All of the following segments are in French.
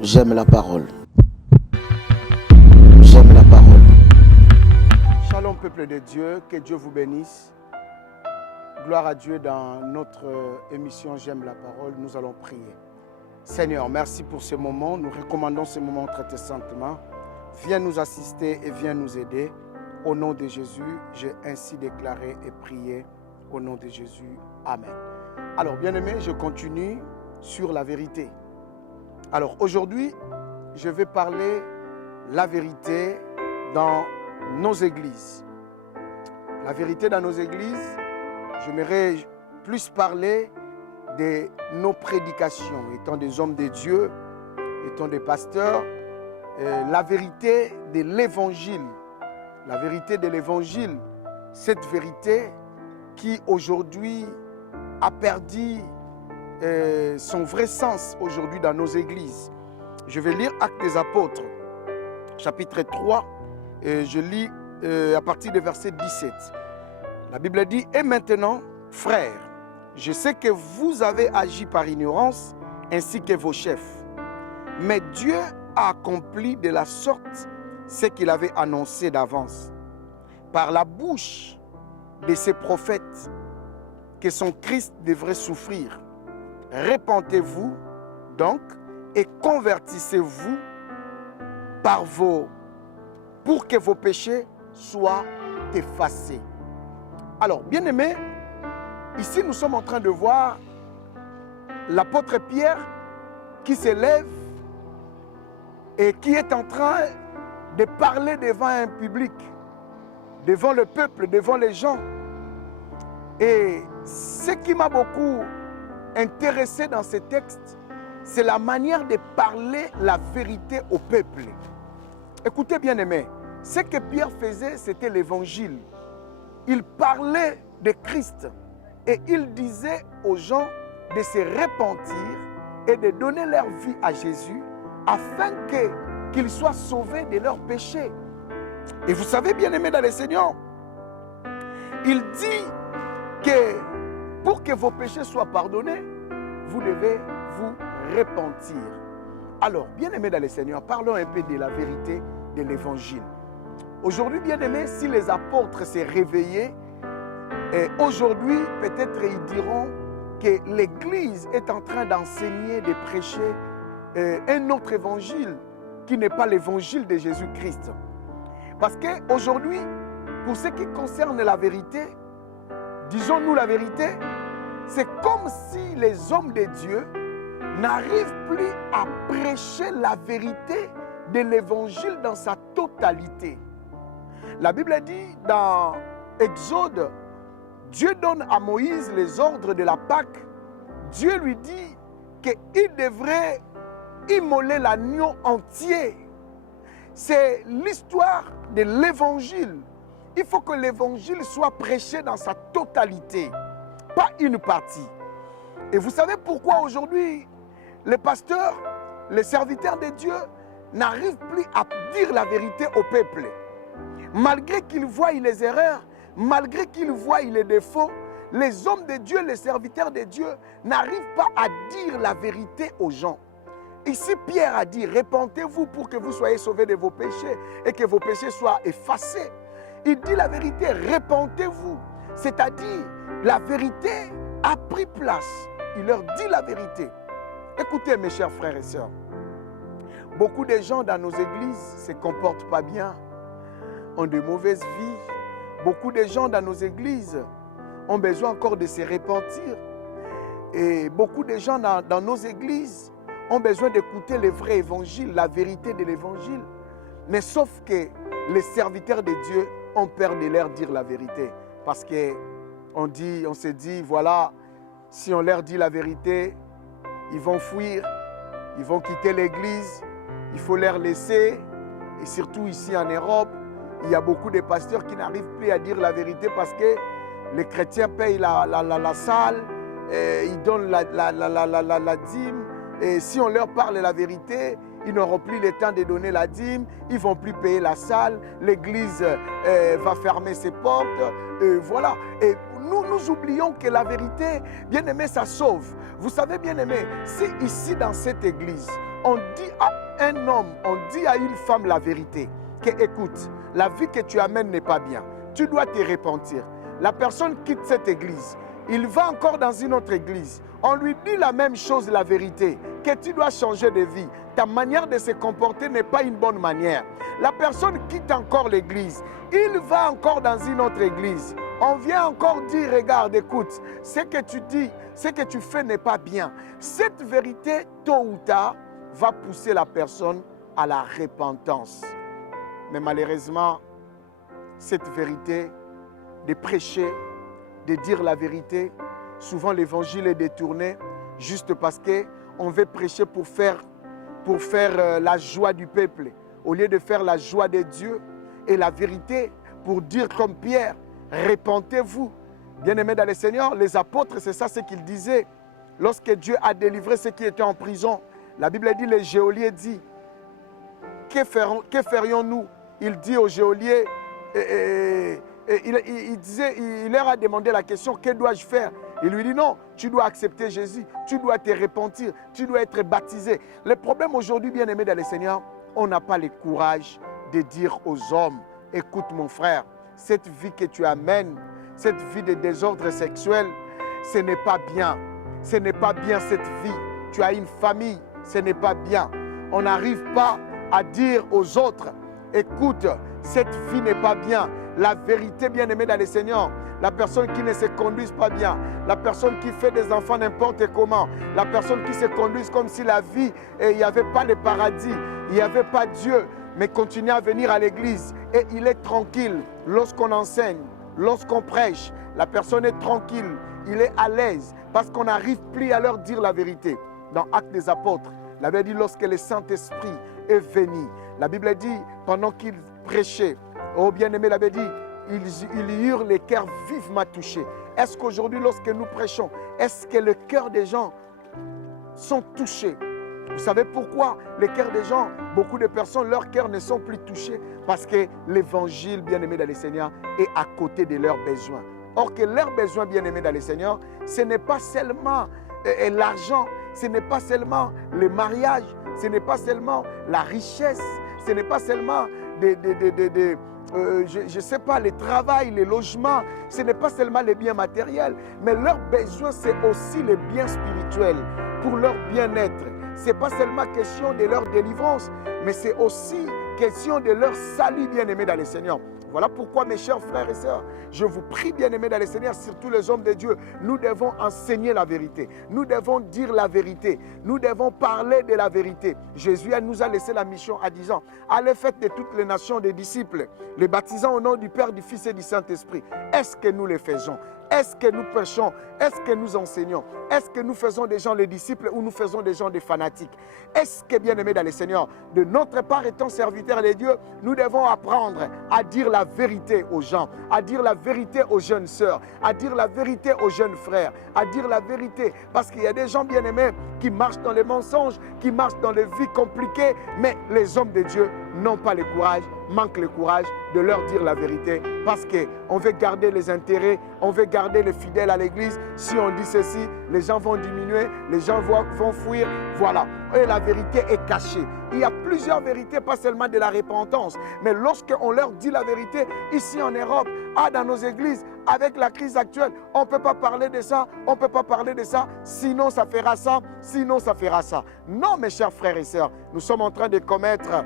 j'aime la parole. J'aime la parole. Shalom peuple de Dieu, que Dieu vous bénisse. Gloire à Dieu dans notre émission J'aime la parole, nous allons prier. Seigneur, merci pour ce moment, nous recommandons ce moment très saintement. Viens nous assister et viens nous aider. Au nom de Jésus, j'ai ainsi déclaré et prié. Au nom de Jésus, Amen. Alors, bien-aimés, je continue sur la vérité. Alors, aujourd'hui, je vais parler la vérité dans nos églises. La vérité dans nos églises, j'aimerais plus parler de nos prédications, étant des hommes de Dieu, étant des pasteurs, la vérité de l'évangile. La vérité de l'évangile, cette vérité qui aujourd'hui a perdu son vrai sens aujourd'hui dans nos églises. Je vais lire Actes des Apôtres, chapitre 3, et je lis à partir du verset 17. La Bible dit « Et maintenant, frères, je sais que vous avez agi par ignorance, ainsi que vos chefs. Mais Dieu a accompli de la sorte ce qu'il avait annoncé d'avance, par la bouche de ses prophètes, que son Christ devrait souffrir. Repentez-vous donc et convertissez-vous pour que vos péchés soient effacés. » Alors, bien-aimés, ici nous sommes en train de voir l'apôtre Pierre qui s'élève et qui est en train de parler devant un public, devant le peuple, devant les gens. Et ce qui m'a beaucoup intéressé dans ce texte, c'est la manière de parler la vérité au peuple. Écoutez bien aimés, ce que Pierre faisait, c'était l'évangile. Il parlait de Christ et il disait aux gens de se repentir et de donner leur vie à Jésus afin qu'ils soient sauvés de leurs péchés. Et vous savez bien aimés dans le Seigneur, il dit que pour que vos péchés soient pardonnés, vous devez vous repentir. Alors, bien aimés dans le Seigneur, parlons un peu de la vérité de l'évangile. Aujourd'hui, bien aimés, si les apôtres s'est réveillés, aujourd'hui, peut-être ils diront que l'Église est en train d'enseigner, de prêcher un autre évangile qui n'est pas l'évangile de Jésus-Christ. Parce qu'aujourd'hui, pour ce qui concerne la vérité, disons-nous la vérité, c'est comme si les hommes de Dieu n'arrivent plus à prêcher la vérité de l'évangile dans sa totalité. La Bible dit dans Exode, Dieu donne à Moïse les ordres de la Pâque. Dieu lui dit qu'il devrait immoler l'agneau entier. C'est l'histoire de l'évangile. Il faut que l'évangile soit prêché dans sa totalité, pas une partie. Et vous savez pourquoi aujourd'hui, les pasteurs, les serviteurs de Dieu n'arrivent plus à dire la vérité au peuple. Malgré qu'ils voient les erreurs, malgré qu'ils voient les défauts, les hommes de Dieu, les serviteurs de Dieu n'arrivent pas à dire la vérité aux gens. Ici, Pierre a dit, repentez-vous pour que vous soyez sauvés de vos péchés et que vos péchés soient effacés. Il dit la vérité, repentez-vous. C'est-à-dire, la vérité a pris place. Il leur dit la vérité. Écoutez mes chers frères et sœurs, beaucoup de gens dans nos églises ne se comportent pas bien, ont de mauvaises vies. Beaucoup de gens dans nos églises ont besoin encore de se repentir. Et beaucoup de gens dans nos églises ont besoin d'écouter le vrai évangile, la vérité de l'évangile. Mais sauf que les serviteurs de Dieu ont peur de leur dire la vérité. Parce qu'on se dit, voilà, si on leur dit la vérité, ils vont fuir, ils vont quitter l'église, il faut leur laisser. Et surtout ici en Europe, il y a beaucoup de pasteurs qui n'arrivent plus à dire la vérité parce que les chrétiens payent la salle, ils donnent la dîme. Et si on leur parle la vérité, ils n'auront plus le temps de donner la dîme, ils ne vont plus payer la salle, l'église va fermer ses portes, voilà. Et nous oublions que la vérité, bien aimé, ça sauve. Vous savez, bien aimé, si ici dans cette église, on dit à un homme, on dit à une femme la vérité, que écoute, la vie que tu amènes n'est pas bien, tu dois te repentir. La personne quitte cette église, il va encore dans une autre église, on lui dit la même chose, la vérité, que tu dois changer de vie. Ta manière de se comporter n'est pas une bonne manière. La personne quitte encore l'église, il va encore dans une autre église. On vient encore dire, regarde, écoute, ce que tu dis, ce que tu fais n'est pas bien. Cette vérité, tôt ou tard, va pousser la personne à la repentance. Mais malheureusement, cette vérité, de prêcher, de dire la vérité, souvent l'évangile est détourné juste parce qu'on veut prêcher pour faire la joie du peuple, au lieu de faire la joie de Dieu et la vérité, pour dire comme Pierre, repentez-vous. Bien-aimés dans le Seigneur, les apôtres, c'est ça ce qu'ils disaient. Lorsque Dieu a délivré ceux qui étaient en prison, la Bible dit, le geôlier dit, que ferions-nous? Il dit au geôlier, il leur a demandé la question, que dois-je faire? Il lui dit non, tu dois accepter Jésus, tu dois te repentir, tu dois être baptisé. Le problème aujourd'hui, bien-aimés dans le Seigneur, on n'a pas le courage de dire aux hommes, écoute mon frère, cette vie que tu amènes, cette vie de désordre sexuel, ce n'est pas bien. Ce n'est pas bien cette vie. Tu as une famille, ce n'est pas bien. On n'arrive pas à dire aux autres, écoute, cette vie n'est pas bien. La vérité, bien-aimée dans le Seigneur, la personne qui ne se conduise pas bien, la personne qui fait des enfants n'importe comment, la personne qui se conduise comme si la vie, il n'y avait pas le paradis, il n'y avait pas Dieu, mais continue à venir à l'église et il est tranquille lorsqu'on enseigne, lorsqu'on prêche, la personne est tranquille, il est à l'aise parce qu'on n'arrive plus à leur dire la vérité. Dans Actes des Apôtres, la Bible dit lorsque le Saint-Esprit est venu, la Bible dit pendant qu'il prêchait, oh bien-aimé, la Bible dit, ils eurent les cœurs vivement touchés. Est-ce qu'aujourd'hui, lorsque nous prêchons, est-ce que le cœur des gens sont touchés? Vous savez pourquoi les cœurs des gens, beaucoup de personnes, leurs cœurs ne sont plus touchés? Parce que l'évangile, bien-aimé dans le Seigneur, est à côté de leurs besoins. Or que leurs besoins, bien-aimés dans le Seigneur, ce n'est pas seulement l'argent, ce n'est pas seulement le mariage, ce n'est pas seulement la richesse, ce n'est pas seulement je ne sais pas, le travail, le logement, ce n'est pas seulement les biens matériels, mais leurs besoins, c'est aussi les biens spirituels pour leur bien-être. Ce n'est pas seulement question de leur délivrance, mais c'est aussi question de leur salut, bien-aimés dans le Seigneur. Voilà pourquoi, mes chers frères et sœurs, je vous prie, bien-aimés dans le Seigneur, surtout les hommes de Dieu, nous devons enseigner la vérité. Nous devons dire la vérité. Nous devons parler de la vérité. Jésus nous a laissé la mission en disant, allez faites de toutes les nations des disciples, les baptisant au nom du Père, du Fils et du Saint-Esprit. Est-ce que nous le faisons? Est-ce que nous prêchons? Est-ce que nous enseignons? Est-ce que nous faisons des gens les disciples ou nous faisons des gens des fanatiques? Est-ce que, bien-aimés dans le Seigneur, de notre part étant serviteurs de Dieu, nous devons apprendre à dire la vérité aux gens, à dire la vérité aux jeunes sœurs, à dire la vérité aux jeunes frères, à dire la vérité. Parce qu'il y a des gens, bien-aimés, qui marchent dans les mensonges, qui marchent dans les vies compliquées, mais les hommes de Dieu n'ont pas le courage, manquent le courage de leur dire la vérité parce qu'on veut garder les intérêts, on veut garder les fidèles à l'église. Si on dit ceci, les gens vont diminuer, les gens vont fuir, voilà. Et la vérité est cachée. Il y a plusieurs vérités, pas seulement de la repentance, mais lorsqu'on leur dit la vérité, ici en Europe, dans nos églises, avec la crise actuelle, on ne peut pas parler de ça, on ne peut pas parler de ça, sinon ça fera ça, sinon ça fera ça. Non, mes chers frères et sœurs, nous sommes en train de commettre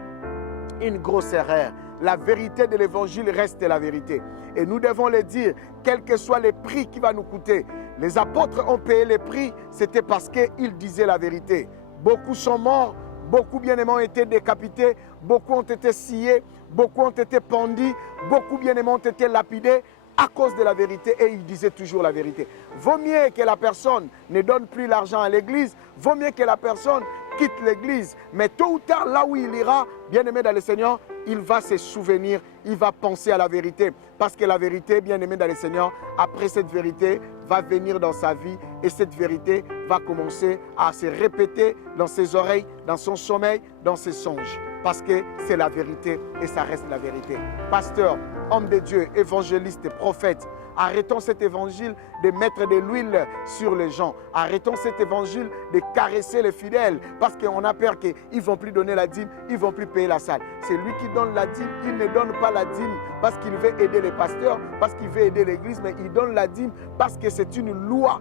une grosse erreur. La vérité de l'évangile reste la vérité. Et nous devons le dire, quel que soit le prix qui va nous coûter. Les apôtres ont payé le prix, c'était parce qu'ils disaient la vérité. Beaucoup sont morts, beaucoup bien-aimés ont été décapités, beaucoup ont été sciés, beaucoup ont été pendus, beaucoup bien-aimés ont été lapidés à cause de la vérité, et ils disaient toujours la vérité. Vaut mieux que la personne ne donne plus l'argent à l'église, vaut mieux que la personne quitte l'église, mais tôt ou tard, là où il ira, bien-aimé dans le Seigneur, il va se souvenir, il va penser à la vérité. Parce que la vérité, bien-aimé dans le Seigneur, après cette vérité, va venir dans sa vie et cette vérité va commencer à se répéter dans ses oreilles, dans son sommeil, dans ses songes. Parce que c'est la vérité et ça reste la vérité. Pasteur, homme de Dieu, évangéliste, prophète, Arrêtons cet évangile de mettre de l'huile sur les gens. Arrêtons cet évangile de caresser les fidèles parce qu'on a peur qu'ils ne vont plus donner la dîme, ils ne vont plus payer la salle. C'est lui qui donne la dîme, il ne donne pas la dîme parce qu'il veut aider les pasteurs, parce qu'il veut aider l'église, mais il donne la dîme parce que c'est une loi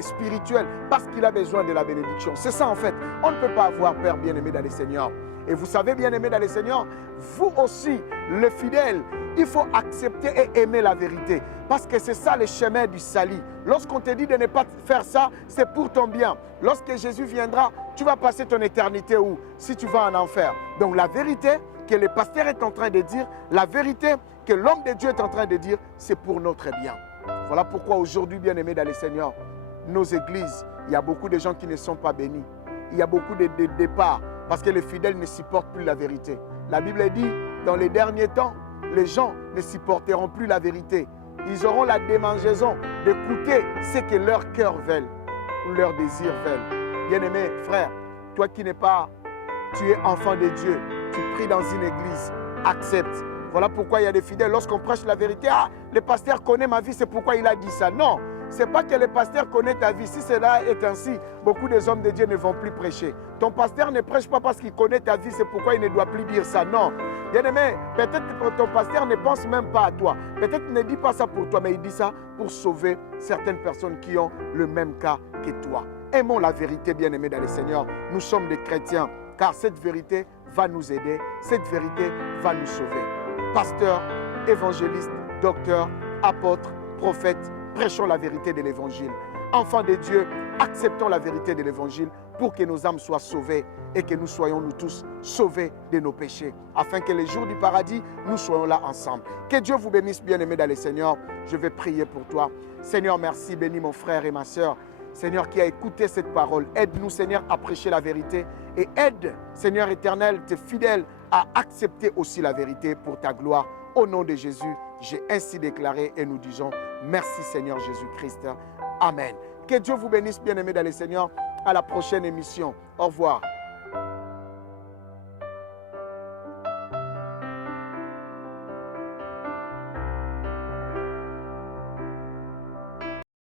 spirituelle, parce qu'il a besoin de la bénédiction. C'est ça en fait. On ne peut pas avoir peur, bien-aimé dans les Seigneurs. Et vous savez, bien-aimé dans les Seigneurs, vous aussi, les fidèles, il faut accepter et aimer la vérité. Parce que c'est ça le chemin du salut. Lorsqu'on te dit de ne pas faire ça, c'est pour ton bien. Lorsque Jésus viendra, tu vas passer ton éternité où? Si tu vas en enfer. Donc la vérité que le pasteur est en train de dire, la vérité que l'homme de Dieu est en train de dire, c'est pour notre bien. Voilà pourquoi aujourd'hui, bien-aimé dans les Seigneurs, nos églises, il y a beaucoup de gens qui ne sont pas bénis. Il y a beaucoup de départs parce que les fidèles ne supportent plus la vérité. La Bible dit, dans les derniers temps, les gens ne supporteront plus la vérité. Ils auront la démangeaison d'écouter ce que leur cœur veut ou leur désir veut. Bien-aimé frère, toi qui n'es pas, tu es enfant de Dieu, tu pries dans une église, accepte. Voilà pourquoi il y a des fidèles, lorsqu'on prêche la vérité, ah, le pasteur connaît ma vie, c'est pourquoi il a dit ça. Non, ce n'est pas que le pasteur connaît ta vie. Si cela est ainsi, beaucoup des hommes de Dieu ne vont plus prêcher. Ton pasteur ne prêche pas parce qu'il connaît ta vie, c'est pourquoi il ne doit plus dire ça. Non. Bien-aimé, peut-être que ton pasteur ne pense même pas à toi. Peut-être qu'il ne dit pas ça pour toi, mais il dit ça pour sauver certaines personnes qui ont le même cas que toi. Aimons la vérité, bien-aimé dans le Seigneur. Nous sommes des chrétiens, car cette vérité va nous aider. Cette vérité va nous sauver. Pasteur, évangéliste, docteur, apôtre, prophète, prêchons la vérité de l'évangile. Enfants de Dieu, acceptons la vérité de l'évangile pour que nos âmes soient sauvées et que nous soyons nous tous sauvés de nos péchés, afin que les jours du paradis, nous soyons là ensemble. Que Dieu vous bénisse, bien-aimés dans le Seigneur. Je vais prier pour toi. Seigneur, merci, bénis mon frère et ma sœur. Seigneur, qui a écouté cette parole, aide-nous, Seigneur, à prêcher la vérité et aide, Seigneur éternel, tes fidèles à accepter aussi la vérité pour ta gloire. Au nom de Jésus, j'ai ainsi déclaré et nous disons merci Seigneur Jésus-Christ. Amen. Que Dieu vous bénisse, bien-aimés dans le Seigneur. À la prochaine émission. Au revoir.